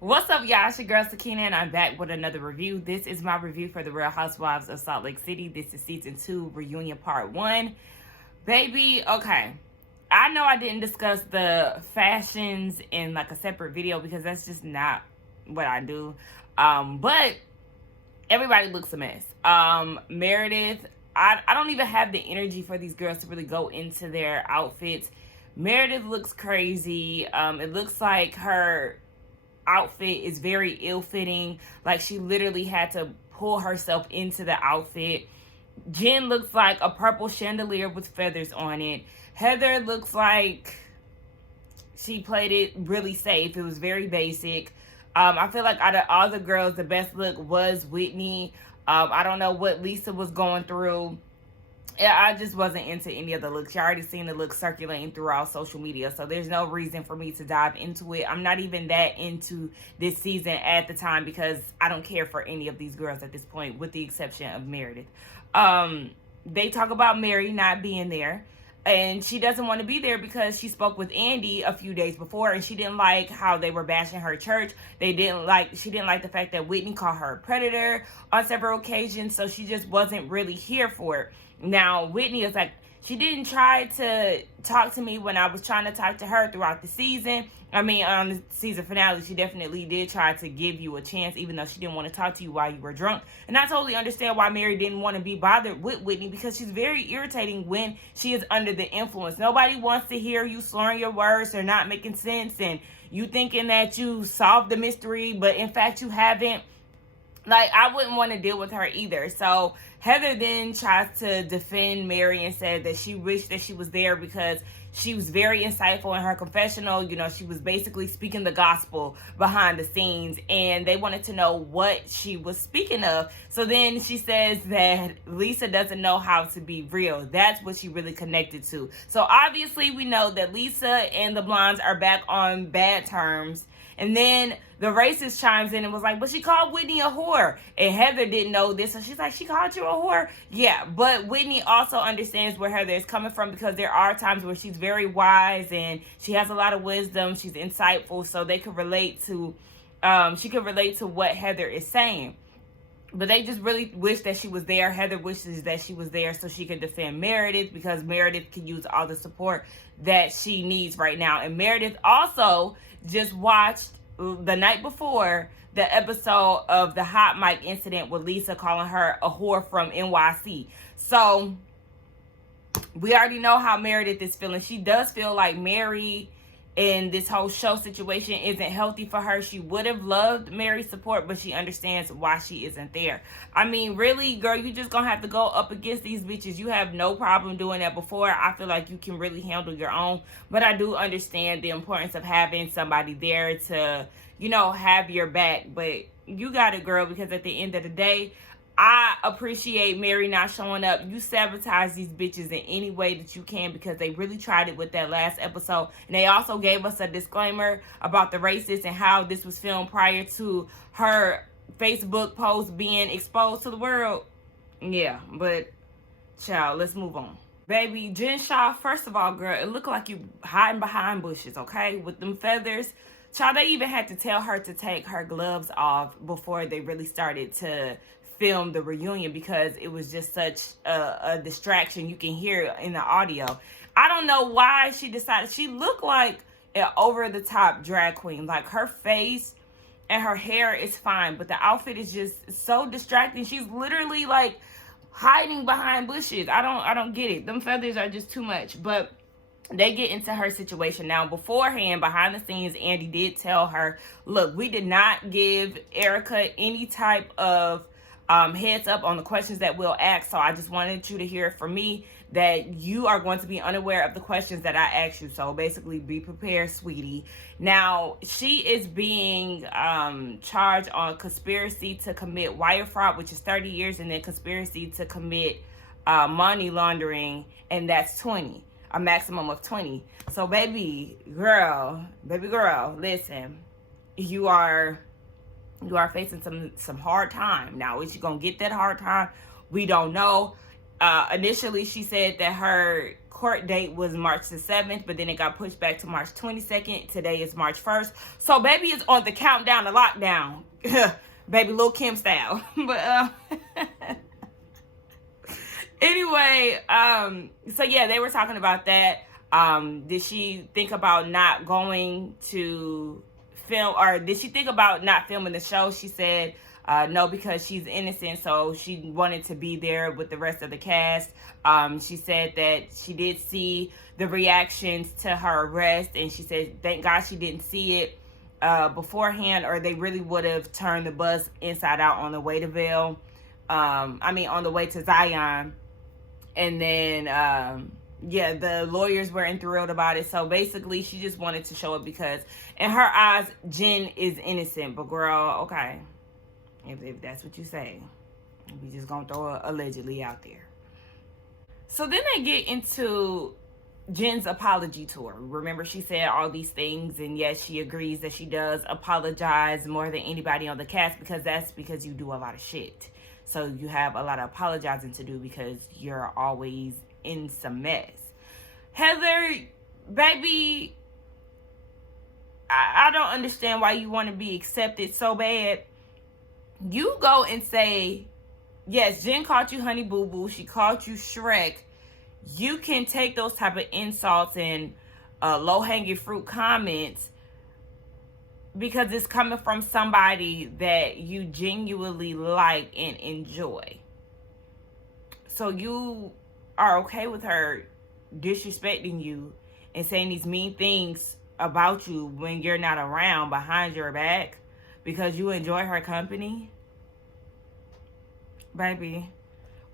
What's up, y'all? It's your girl Sakina, and I'm back with another review. This is my review for The Real Housewives of Salt Lake City. This is season 2, reunion part 1. Baby, okay. I know I didn't discuss the fashions in like a separate video because that's just not what I do. But everybody looks a mess. Meredith, I don't even have the energy for these girls to really go into their outfits. Meredith looks crazy. It looks like her outfit is very ill-fitting. Like she literally had to pull herself into the outfit. Jen looks like a purple chandelier with feathers on it. Heather looks like she played it really safe. It was very basic. I feel like out of all the girls, the best look was Whitney. I don't know what Lisa was going through. I just wasn't into any of the looks. You already seen the looks circulating throughout social media, so there's no reason for me to dive into it. I'm not even that into this season at the time because I don't care for any of these girls at this point, with the exception of Meredith. They talk about Mary not being there, and she doesn't want to be there because she spoke with Andy a few days before, and she didn't like how they were bashing her church. She didn't like the fact that Whitney called her a predator on several occasions, so she just wasn't really here for it. Now, Whitney is like, she didn't try to talk to me when I was trying to talk to her throughout the season. I mean, on the season finale, she definitely did try to give you a chance, even though she didn't want to talk to you while you were drunk. And I totally understand why Mary didn't want to be bothered with Whitney, because she's very irritating when she is under the influence. Nobody wants to hear you slurring your words or not making sense, and you thinking that you solved the mystery, but in fact you haven't. Like, I wouldn't want to deal with her either. So Heather then tries to defend Mary and said that she wished that she was there because she was very insightful in her confessional. You know, she was basically speaking the gospel behind the scenes, and they wanted to know what she was speaking of. So then she says that Lisa doesn't know how to be real. That's what she really connected to. So obviously we know that Lisa and the Blondes are back on bad terms. And then the racist chimes in and was like, but she called Whitney a whore. And Heather didn't know this. So she's like, she called you a whore? Yeah, but Whitney also understands where Heather is coming from, because there are times where she's very wise and she has a lot of wisdom. She's insightful, so they could relate to, she could relate to what Heather is saying. But they just really wish that she was there. Heather wishes that she was there so she could defend Meredith, because Meredith can use all the support that she needs right now. And Meredith also just watched the night before the episode of the hot mic incident with Lisa calling her a whore from NYC. So we already know how Meredith is feeling. She does feel like Mary in this whole show situation isn't healthy for her. She would have loved Mary's support, but she understands why she isn't there. I mean, really, girl, you just gonna have to go up against these bitches. You have no problem doing that before. I feel like you can really handle your own, but I do understand the importance of having somebody there to, you know, have your back. But you got it, girl, because at the end of the day, I appreciate Mary not showing up. You sabotage these bitches in any way that you can, because they really tried it with that last episode. And they also gave us a disclaimer about the racist and how this was filmed prior to her Facebook post being exposed to the world. Yeah, but child, let's move on. Baby, Jen Shaw, first of all, girl, it looked like you hiding behind bushes, okay? With them feathers. Child, they even had to tell her to take her gloves off before they really started to film the reunion, because it was just such a distraction. You can hear in the audio. I don't know why she decided. She looked like an over-the-top drag queen. Like, her face and her hair is fine, but the outfit is just so distracting. She's literally like hiding behind bushes. I don't get it. Them feathers are just too much. But they get into her situation. Now, beforehand, behind the scenes, Andy did tell her, look, we did not give Erica any type of heads up on the questions that we'll ask. So I just wanted you to hear it from me that you are going to be unaware of the questions that I asked you. So basically, be prepared, sweetie. Now, she is being charged on conspiracy to commit wire fraud, which is 30 years, and then conspiracy to commit money laundering, and that's 20, a maximum of 20. So baby girl, listen, you are facing some hard time. Now, is she gonna get that hard time? We don't know. Initially, she said that her court date was March the 7th, but then it got pushed back to March 22nd. Today is March 1st. So baby is on the countdown to lockdown. Baby, Lil' Kim style. But anyway, so yeah, they were talking about that. Did she think about not going to film, or did she think about not filming the show? She said no, because she's innocent, so she wanted to be there with the rest of the cast. She said that she did see the reactions to her arrest, and she said thank God she didn't see it beforehand, or they really would have turned the bus inside out on the way to on the way to Zion. And then yeah, the lawyers weren't thrilled about it. So basically she just wanted to show it because in her eyes Jen is innocent. But girl, okay, if that's what you say, we just gonna throw a allegedly out there. So then they get into Jen's apology tour. Remember, she said all these things, and yes, she agrees that she does apologize more than anybody on the cast, because that's because you do a lot of shit. So you have a lot of apologizing to do because you're always in some mess. Heather, baby, I don't understand why you want to be accepted so bad. You go and say, yes, Jen called you Honey Boo Boo. She called you Shrek. You can take those type of insults and low-hanging fruit comments because it's coming from somebody that you genuinely like and enjoy. So you are okay with her disrespecting you and saying these mean things about you when you're not around behind your back because you enjoy her company? Baby,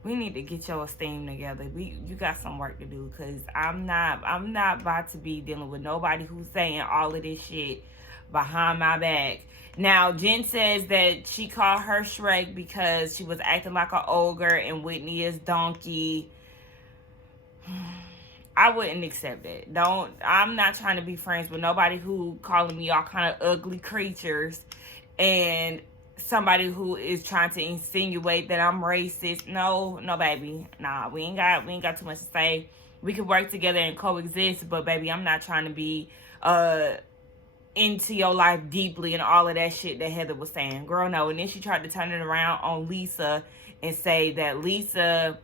we need to get your esteem together. You got some work to do, because I'm not about to be dealing with nobody who's saying all of this shit behind my back. Now, Jen says that she called her Shrek because she was acting like an ogre and Whitney is donkey. I wouldn't accept it. I'm not trying to be friends with nobody who calling me all kind of ugly creatures and somebody who is trying to insinuate that I'm racist. No, baby. Nah, we ain't got too much to say. We could work together and coexist, but baby, I'm not trying to be into your life deeply and all of that shit that Heather was saying. Girl, no. And then she tried to turn it around on Lisa and say that Lisa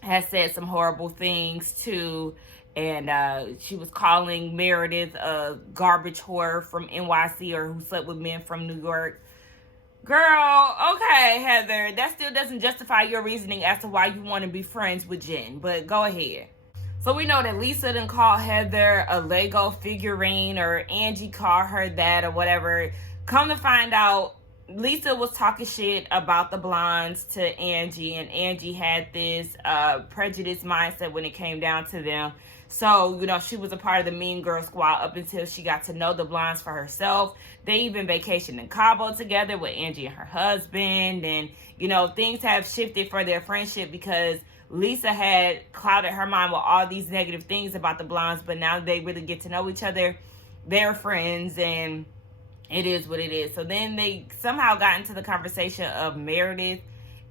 has said some horrible things too, and she was calling Meredith a garbage whore from NYC, or who slept with men from New York. Girl, okay, Heather, that still doesn't justify your reasoning as to why you want to be friends with Jen, but go ahead. So we know that Lisa didn't call Heather a Lego figurine, or Angie called her that, or whatever. Come to find out, Lisa was talking shit about the blondes to Angie, and Angie had this prejudiced mindset when it came down to them. So, she was a part of the Mean Girl Squad up until she got to know the blondes for herself. They even vacationed in Cabo together with Angie and her husband. And, things have shifted for their friendship because Lisa had clouded her mind with all these negative things about the blondes. But now they really get to know each other. They're friends, and it is what it is. So then they somehow got into the conversation of Meredith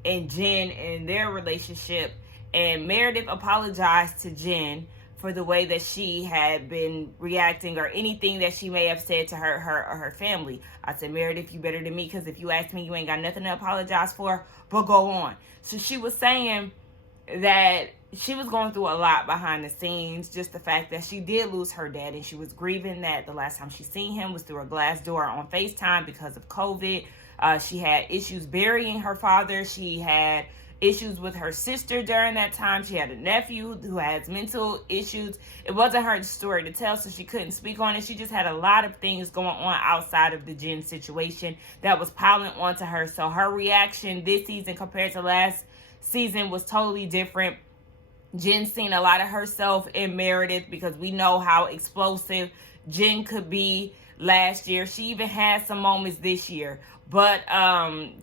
and Jen and their relationship. And Meredith apologized to Jen for the way that she had been reacting, or anything that she may have said to her or her family. I said, Meredith, you better than me, because if you ask me, you ain't got nothing to apologize for, but go on. So she was saying that she was going through a lot behind the scenes. Just the fact that she did lose her dad, and she was grieving that the last time she seen him was through a glass door on FaceTime because of COVID. She had issues burying her father. She had issues with her sister during that time. She had a nephew who has mental issues. It wasn't her story to tell, so she couldn't speak on it. She just had a lot of things going on outside of the Jen situation that was piling onto her. So her reaction this season compared to last season was totally different. Jen seen a lot of herself in Meredith, because we know how explosive Jen could be last year. She even had some moments this year, but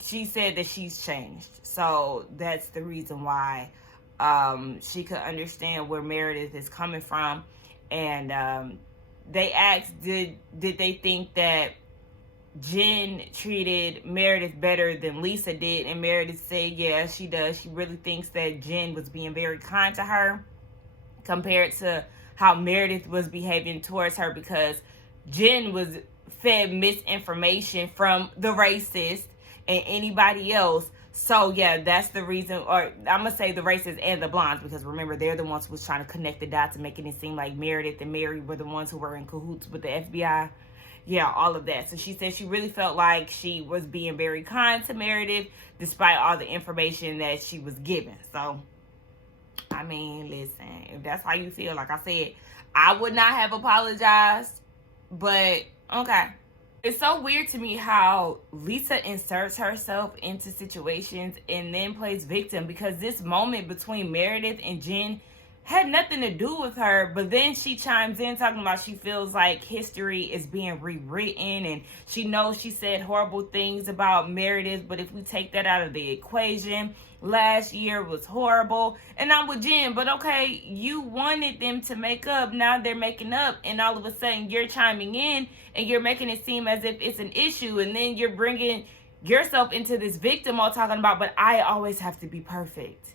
she said that she's changed. So that's the reason why she could understand where Meredith is coming from. And they asked, did they think that Jen treated Meredith better than Lisa did? And Meredith said, yeah, she does. She really thinks that Jen was being very kind to her. compared to how Meredith was behaving towards her, because Jen was fed misinformation from the racist and anybody else. So yeah, that's the reason, or I'm gonna say the racists and the blondes, because remember, they're the ones who was trying to connect the dots and making it seem like Meredith and Mary were the ones who were in cahoots with the FBI. Yeah, all of that. So she said she really felt like she was being very kind to Meredith despite all the information that she was given. So I mean, listen, if that's how you feel, like I said, I would not have apologized, but okay. It's so weird to me how Lisa inserts herself into situations and then plays victim, because this moment between Meredith and Jen had nothing to do with her, but then she chimes in talking about she feels like history is being rewritten, and she knows she said horrible things about Meredith, but if we take that out of the equation, last year was horrible. And I'm with Jen, but okay, you wanted them to make up, now they're making up, and all of a sudden you're chiming in and you're making it seem as if it's an issue, and then you're bringing yourself into this victim all talking about, but I always have to be perfect.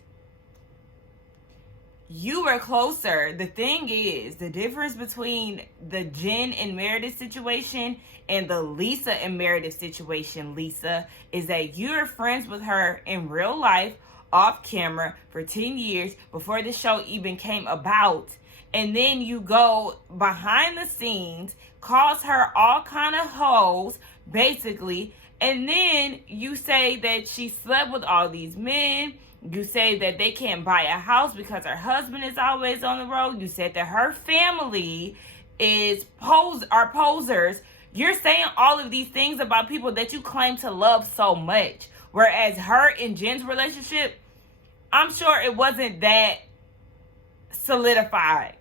You were closer. The thing is, the difference between the Jen and Meredith situation and the Lisa and Meredith situation, Lisa, is that you're friends with her in real life, off camera, for 10 years before the show even came about. And then you go behind the scenes, calls her all kind of hoes, basically, and then you say that she slept with all these men. You say that they can't buy a house because her husband is always on the road. You said that her family are posers. You're saying all of these things about people that you claim to love so much. Whereas her and Jen's relationship, I'm sure it wasn't that solidified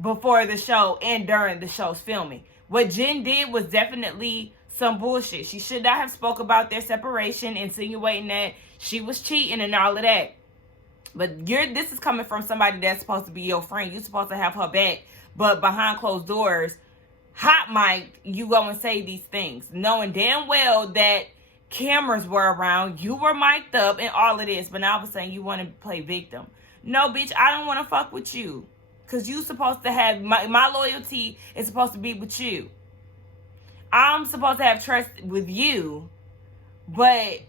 before the show and during the show's filming. What Jen did was definitely some bullshit. She should not have spoke about their separation, insinuating that she was cheating and all of that. But this is coming from somebody that's supposed to be your friend. You're supposed to have her back. But behind closed doors, hot mic, you go and say these things, knowing damn well that cameras were around, you were mic'd up and all of this. But now all of a sudden you want to play victim. No, bitch, I don't want to fuck with you. Because you supposed to have, my loyalty is supposed to be with you. I'm supposed to have trust with you, but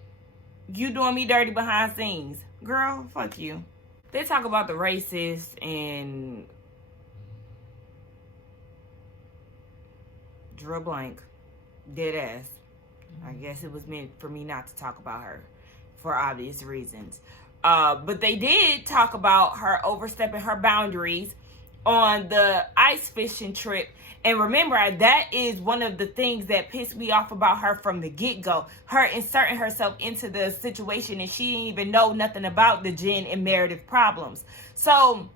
you doing me dirty behind scenes. Girl, fuck you. They talk about the racist and drew a blank. Dead ass. I guess it was meant for me not to talk about her for obvious reasons. But they did talk about her overstepping her boundaries on the ice fishing trip. And remember, that is one of the things that pissed me off about her from the get-go. Her inserting herself into the situation, and she didn't even know nothing about the Jen and Meredith problems. So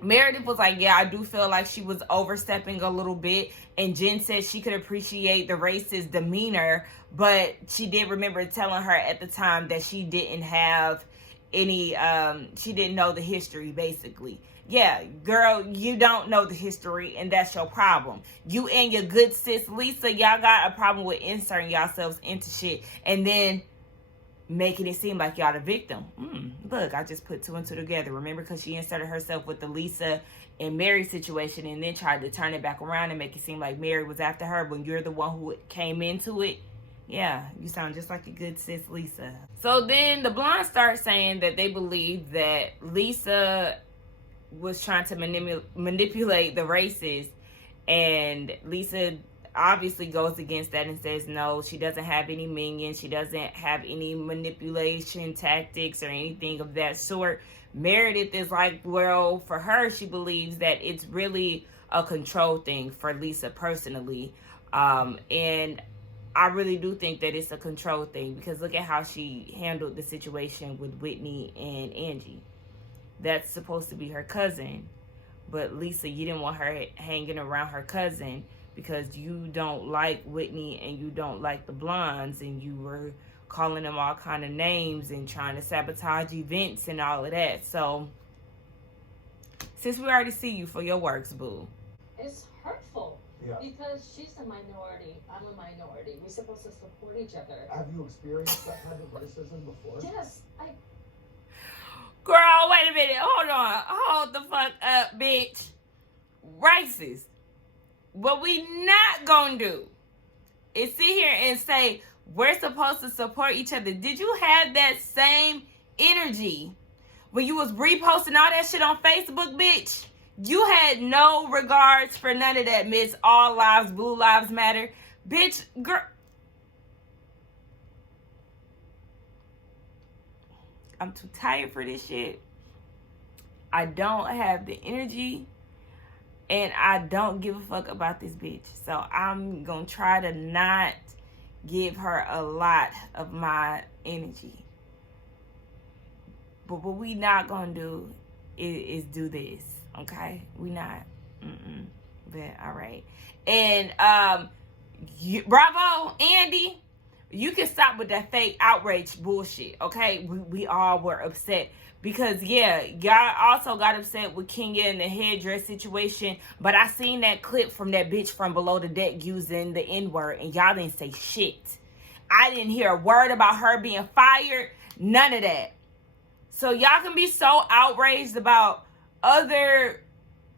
Meredith was like, yeah, I do feel like she was overstepping a little bit. And Jen said she could appreciate the racist demeanor, but she did remember telling her at the time that she didn't have any, she didn't know the history, basically. Yeah, girl, you don't know the history, and that's your problem. You and your good sis Lisa, y'all got a problem with inserting yourselves into shit and then making it seem like y'all the victim. Look, I just put two and two together. Remember, because she inserted herself with the Lisa and Mary situation and then tried to turn it back around and make it seem like Mary was after her when you're the one who came into it. Yeah, you sound just like a good sis Lisa. So then the blondes start saying that they believe that Lisa was trying to manipulate the races, and Lisa obviously goes against that and says no, she doesn't have any minions, she doesn't have any manipulation tactics or anything of that sort. Meredith is like, well, for her, she believes that it's really a control thing for Lisa personally, and I really do think that it's a control thing, because look at how she handled the situation with Whitney and Angie. That's supposed to be her cousin, but Lisa, you didn't want her hanging around her cousin because you don't like Whitney and you don't like the blondes, and you were calling them all kind of names and trying to sabotage events and all of that. So, since we already see you for your works, boo. It's hurtful. Yeah. Because she's a minority, I'm a minority. We're supposed to support each other. Have you experienced that kind of racism before? Yes, Girl, wait a minute. Hold on. Hold the fuck up, bitch. Racist. What we not gonna do is sit here and say we're supposed to support each other. Did you have that same energy when you was reposting all that shit on Facebook, bitch? You had no regards for none of that, Miss All Lives, Blue Lives Matter. Bitch, girl. I'm too tired for this shit. I don't have the energy. And I don't give a fuck about this bitch. So I'm going to try to not give her a lot of my energy. But what we not going to do is do this. Okay? We not. But all right. And bravo, Andy. You can stop with that fake outrage bullshit. Okay? We all were upset. Because, yeah, y'all also got upset with Kenya and the headdress situation. But I seen that clip from that bitch from Below the Deck using the N-word. And y'all didn't say shit. I didn't hear a word about her being fired. None of that. So y'all can be so outraged about other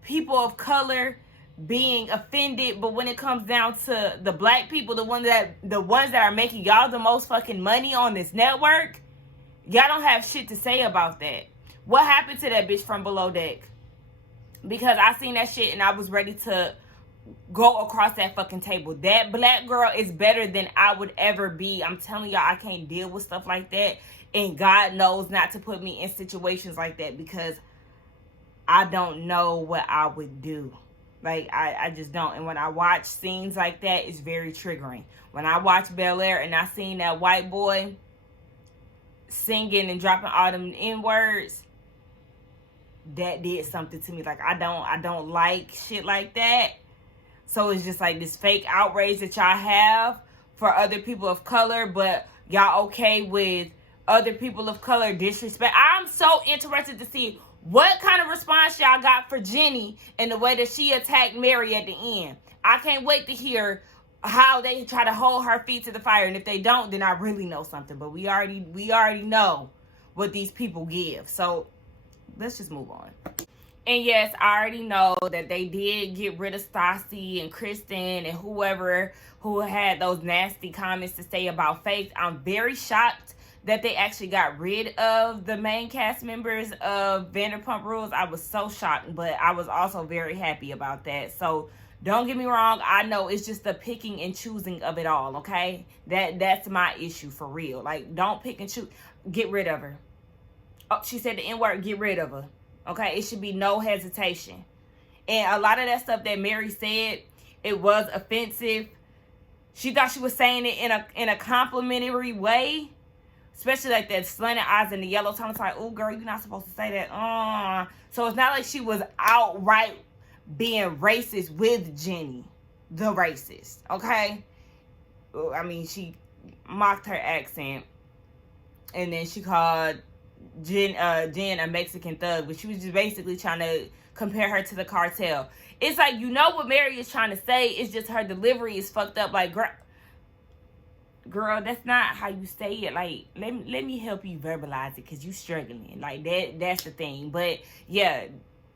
people of color being offended. But when it comes down to the black people, the ones that are making y'all the most fucking money on this network, y'all don't have shit to say about that. What happened to that bitch from Below Deck? Because I seen that shit and I was ready to go across that fucking table. That black girl is better than I would ever be. I'm telling y'all, I can't deal with stuff like that. And God knows not to put me in situations like that because I don't know what I would do. Like, I just don't. And when I watch scenes like that, it's very triggering. When I watch Bel Air and I seen that white boy singing and dropping all them N-words, that did something to me. Like, I don't like shit like that. So it's just like this fake outrage that y'all have for other people of color, but y'all okay with other people of color disrespect. I'm so interested to see what kind of response y'all got for Jenny and the way that she attacked Mary at the end. I can't wait to hear how they try to hold her feet to the fire. And if they don't, then I really know something. But we already know what these people give. So let's just move on. And yes, I already know that they did get rid of Stassi and Kristen and whoever who had those nasty comments to say about Faith. I'm very shocked that they actually got rid of the main cast members of Vanderpump Rules. I was so shocked, but I was also very happy about that. So don't get me wrong. I know it's just the picking and choosing of it all, okay? That's my issue for real. Like, don't pick and choose. Get rid of her. Oh, she said the N-word, get rid of her. Okay? It should be no hesitation. And a lot of that stuff that Mary said, it was offensive. She thought she was saying it in a complimentary way. Especially like that slanted eyes and the yellow tone. It's like, oh, girl, you're not supposed to say that. So it's not like she was outright being racist with Jenny, the racist, okay? I mean, she mocked her accent, and then she called Jen a Mexican thug, but she was just basically trying to compare her to the cartel. It's like, you know what Mary is trying to say, it's just her delivery is fucked up. Like, girl, that's not how you say it. Like, let me help you verbalize it, because you struggling. Like, that's the thing. But yeah,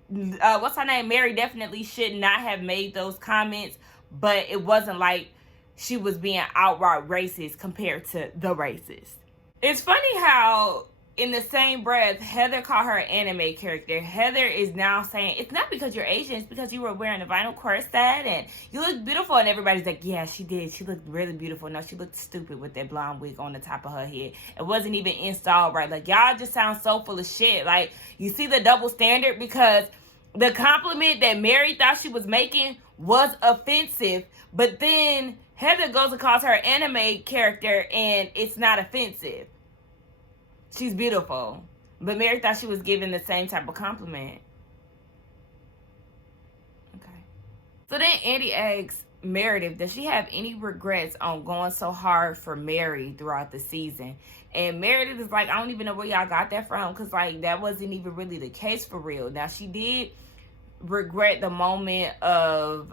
what's her name? Mary definitely should not have made those comments, but it wasn't like she was being outright racist compared to the racist. It's funny how in the same breath, Heather called her an anime character. Heather is now saying, it's not because you're Asian, it's because you were wearing a vinyl corset and you look beautiful. And everybody's like, yeah, she did. She looked really beautiful. No, she looked stupid with that blonde wig on the top of her head. It wasn't even installed right. Like, y'all just sound so full of shit. Like, you see the double standard, because the compliment that Mary thought she was making was offensive, but then Heather goes and calls her an anime character and it's not offensive. She's beautiful. But Mary thought she was giving the same type of compliment. Okay. So then Andy asks Meredith, does she have any regrets on going so hard for Mary throughout the season? And Meredith is like, I don't even know where y'all got that from, because like that wasn't even really the case for real. Now, she did regret the moment of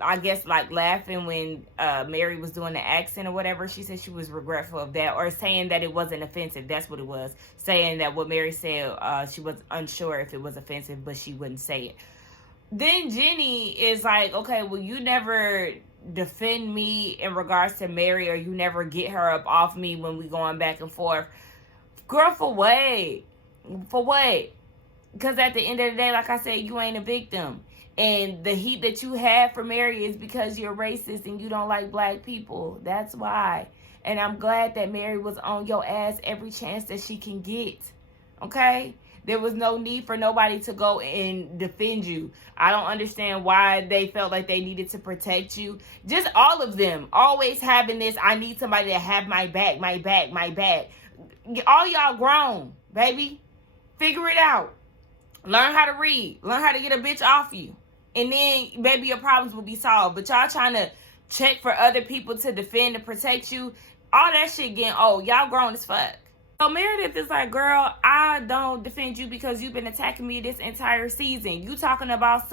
I guess, like, laughing when Mary was doing the accent or whatever. She said she was regretful of that, or saying that it wasn't offensive. That's what it was. Saying that what Mary said, she was unsure if it was offensive, but she wouldn't say it. Then Jenny is like, okay, well, you never defend me in regards to Mary, or you never get her up off me when we going back and forth. Girl, for what? For what? Because at the end of the day, like I said, you ain't a victim. And the heat that you have for Mary is because you're racist and you don't like black people. That's why. And I'm glad that Mary was on your ass every chance that she can get. Okay? There was no need for nobody to go and defend you. I don't understand why they felt like they needed to protect you. Just all of them always having this, I need somebody to have my back, my back, my back. All y'all grown, baby. Figure it out. Learn how to read. Learn how to get a bitch off you. And then maybe your problems will be solved. But y'all trying to check for other people to defend and protect you. All that shit getting old. Y'all grown as fuck. So Meredith is like, girl, I don't defend you because you've been attacking me this entire season. You talking about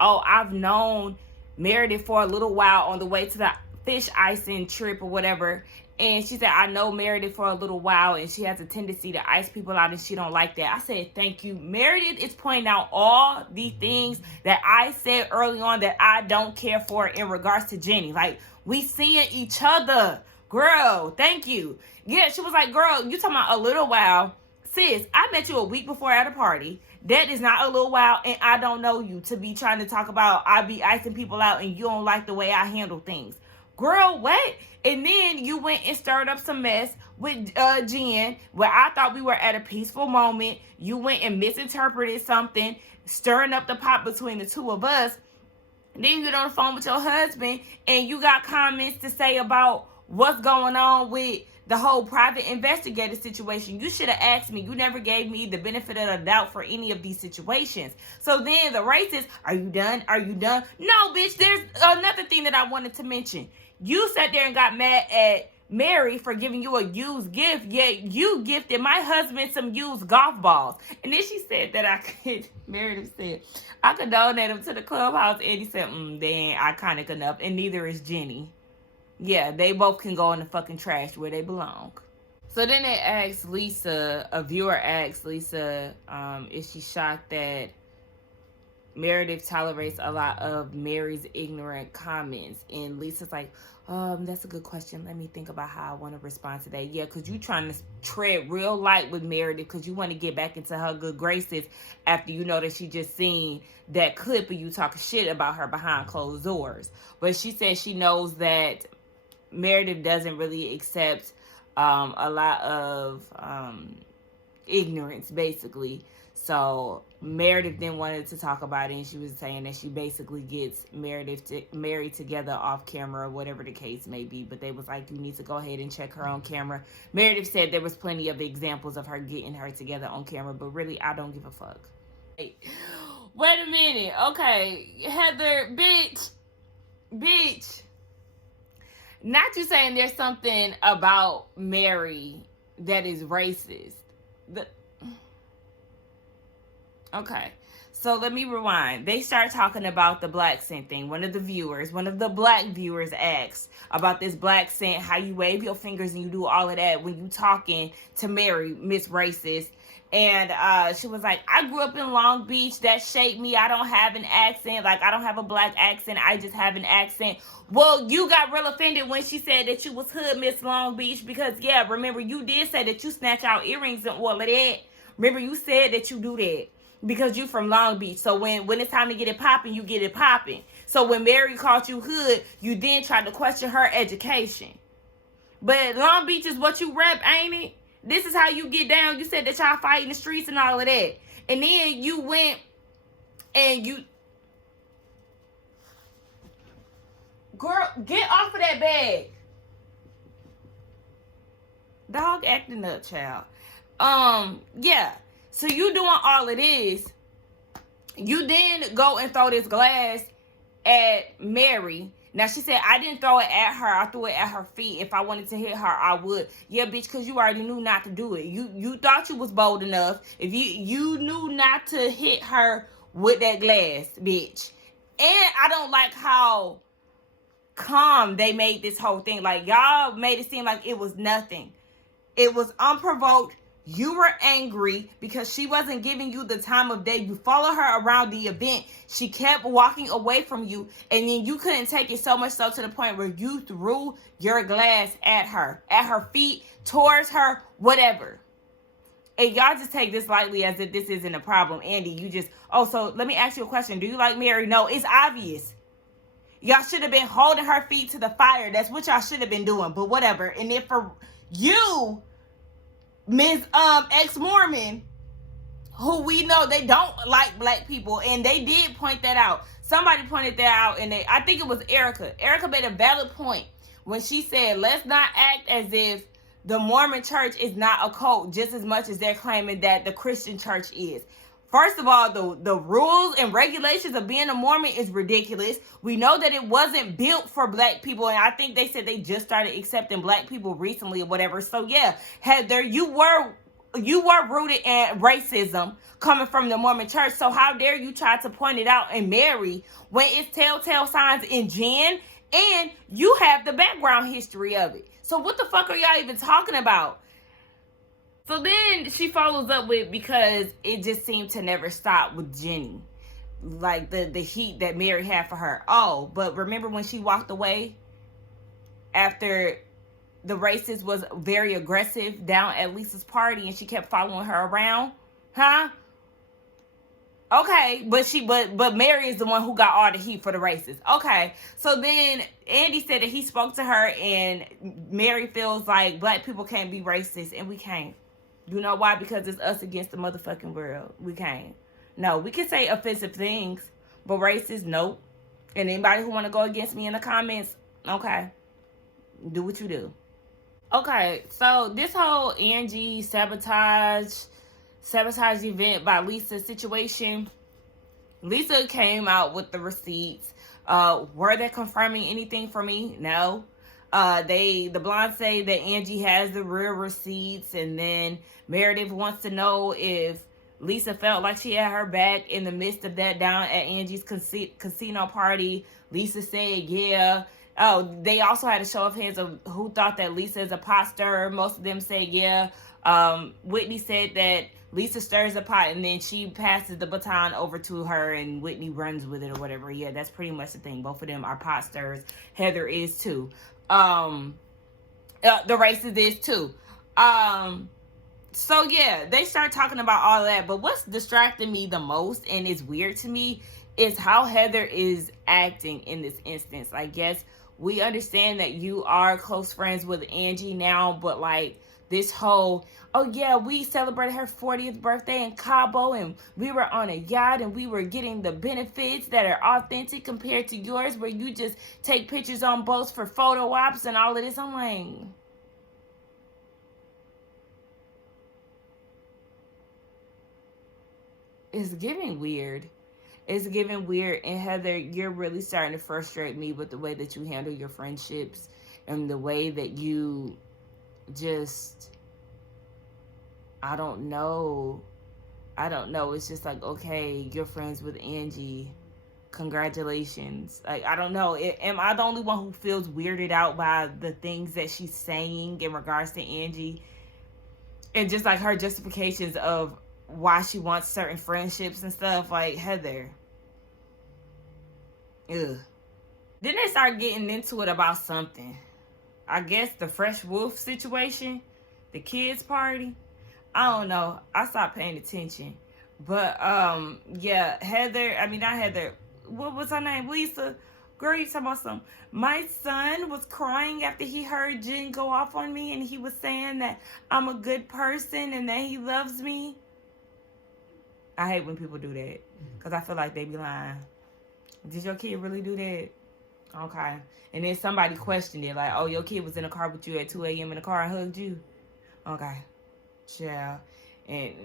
I've known Meredith for a little while on the way to the fish icing trip or whatever. And she said, I know Meredith for a little while and she has a tendency to ice people out and she don't like that. I said, thank you. Meredith is pointing out all the things that I said early on that I don't care for in regards to Jenny. Like, we seeing each other. Girl, thank you. Yeah, she was like, girl, you talking about a little while. Sis, I met you a week before at a party. That is not a little while, and I don't know you to be trying to talk about I be icing people out and you don't like the way I handle things. Girl, what? And then you went and stirred up some mess with Jen, where I thought we were at a peaceful moment. You went and misinterpreted something, stirring up the pot between the two of us. Then you get on the phone with your husband, and you got comments to say about what's going on with the whole private investigator situation. You should have asked me. You never gave me the benefit of the doubt for any of these situations. So then the racist, are you done? Are you done? No, bitch, there's another thing that I wanted to mention. You sat there and got mad at Mary for giving you a used gift, yet you gifted my husband some used golf balls. And then she said that Meredith said, I could donate them to the clubhouse. And he said, they ain't iconic enough. And neither is Jenny. Yeah, they both can go in the fucking trash where they belong. So then they asked Lisa, a viewer asked Lisa, is she shocked that Meredith tolerates a lot of Mary's ignorant comments? And Lisa's like, that's a good question. Let me think about how I want to respond to that. Yeah, because you trying to tread real light with Meredith because you want to get back into her good graces after you know that she just seen that clip of you talking shit about her behind closed doors. But she said she knows that Meredith doesn't really accept a lot of ignorance, basically. So Meredith then wanted to talk about it, and she was saying that she basically gets Mary together off camera, or whatever the case may be. But they was like, you need to go ahead and check her on camera. Meredith said there was plenty of examples of her getting her together on camera, but really, I don't give a fuck. Wait a minute. Okay, Heather, bitch. Not you saying there's something about Mary that is racist. Okay, so let me rewind. They start talking about the black scent thing. One of the black viewers asked about this black scent, how you wave your fingers and you do all of that when you talking to Mary, Miss Racist. And she was like, I grew up in Long Beach. That shaped me. I don't have an accent. Like, I don't have a black accent. I just have an accent. Well, you got real offended when she said that you was hood Miss Long Beach because, yeah, remember, you did say that you snatch out earrings and all of that. Remember, you said that you do that because you from Long Beach. So when it's time to get it popping, you get it popping. So when Mary called you hood, you then tried to question her education. But Long Beach is what you rep, ain't it? This is how you get down. You said that y'all fight in the streets and all of that. And then you went and you... Girl, get off of that bag. Dog acting up, child. Yeah. So you doing all of this. You then go and throw this glass at Mary. Now, she said, I didn't throw it at her. I threw it at her feet. If I wanted to hit her, I would. Yeah, bitch, because you already knew not to do it. You thought you was bold enough. If you knew not to hit her with that glass, bitch. And I don't like how calm they made this whole thing. Like, y'all made it seem like it was nothing. It was unprovoked. You were angry because she wasn't giving you the time of day. You followed her around the event. She kept walking away from you. And then you couldn't take it so much so to the point where you threw your glass at her feet, towards her, whatever. And y'all just take this lightly as if this isn't a problem. Andy, you just, oh, so let me ask you a question. Do you like Mary? No, it's obvious. Y'all should have been holding her feet to the fire. That's what y'all should have been doing. But whatever. And then for you, Ms. Ex-Mormon, who we know they don't like black people, and they did point that out. Somebody pointed that out, and I think it was Erica. Erica made a valid point when she said, let's not act as if the Mormon church is not a cult just as much as they're claiming that the Christian church is. First of all, the rules and regulations of being a Mormon is ridiculous. We know that it wasn't built for black people, and I think they said they just started accepting black people recently or whatever. So yeah, Heather, you were rooted in racism coming from the Mormon church. So how dare you try to point it out in Mary when it's telltale signs in Jen, and you have the background history of it. So what the fuck are y'all even talking about? So then she follows up with, because it just seemed to never stop with Jenny. Like the heat that Mary had for her. Oh, but remember when she walked away after the racist was very aggressive down at Lisa's party and she kept following her around? Huh? Okay, but Mary is the one who got all the heat for the racists. Okay, so then Andy said that he spoke to her and Mary feels like black people can't be racist, and we can't. You know why? Because it's us against the motherfucking world. We can't. No, we can say offensive things, but racist, nope. And anybody who want to go against me in the comments, okay, do what you do. Okay, so this whole Angie sabotage event by Lisa situation, Lisa came out with the receipts. Were they confirming anything for me? No. The blondes say that Angie has the real receipts, and then Meredith wants to know if Lisa felt like she had her back in the midst of that down at Angie's casino party. Lisa said, yeah. Oh, they also had a show of hands of who thought that Lisa is a pot stirrer. Most of them said, yeah. Whitney said that Lisa stirs the pot and then she passes the baton over to her and Whitney runs with it or whatever. Yeah, that's pretty much the thing. Both of them are pot stirrers. Heather is too. The racist is too. So yeah, they start talking about all that. But what's distracting me the most and is weird to me is how Heather is acting in this instance. I guess we understand that you are close friends with Angie now, but like this whole, oh yeah, we celebrated her 40th birthday in Cabo and we were on a yacht and we were getting the benefits that are authentic compared to yours where you just take pictures on boats for photo ops and all of this. I'm like, it's giving weird. It's giving weird. And Heather, you're really starting to frustrate me with the way that you handle your friendships and the way that you just, I don't know. It's just like, okay, you're friends with Angie. Congratulations. Like, I don't know. Am I the only one who feels weirded out by the things that she's saying in regards to Angie? And just like her justifications of why she wants certain friendships and stuff. Like, Heather. Ugh. Then they start getting into it about something. I guess the Fresh Wolf situation. The kids party. I don't know. I stopped paying attention. But, yeah, not Heather. What was her name? Lisa. Girl, you talking about something. My son was crying after he heard Jen go off on me. And he was saying that I'm a good person and that he loves me. I hate when people do that. Because I feel like they be lying. Did your kid really do that? Okay. And then somebody questioned it. Like, oh, your kid was in a car with you at 2 a.m. in the car and hugged you? Okay. Child. And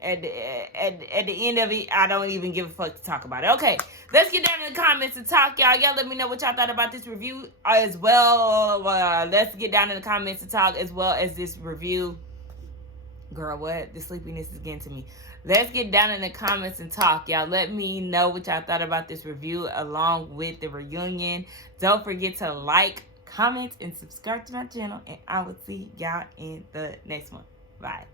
at the end of it, I don't even give a fuck to talk about it. Okay. Let's get down in the comments and talk, y'all. Y'all let me know what y'all thought about this review as well. Let's get down in the comments and talk as well as this review. Girl, what? The sleepiness is getting to me. Let's get down in the comments and talk. Y'all let me know what y'all thought about this review along with the reunion. Don't forget to like, comment, and subscribe to my channel. And I will see y'all in the next one. Bye.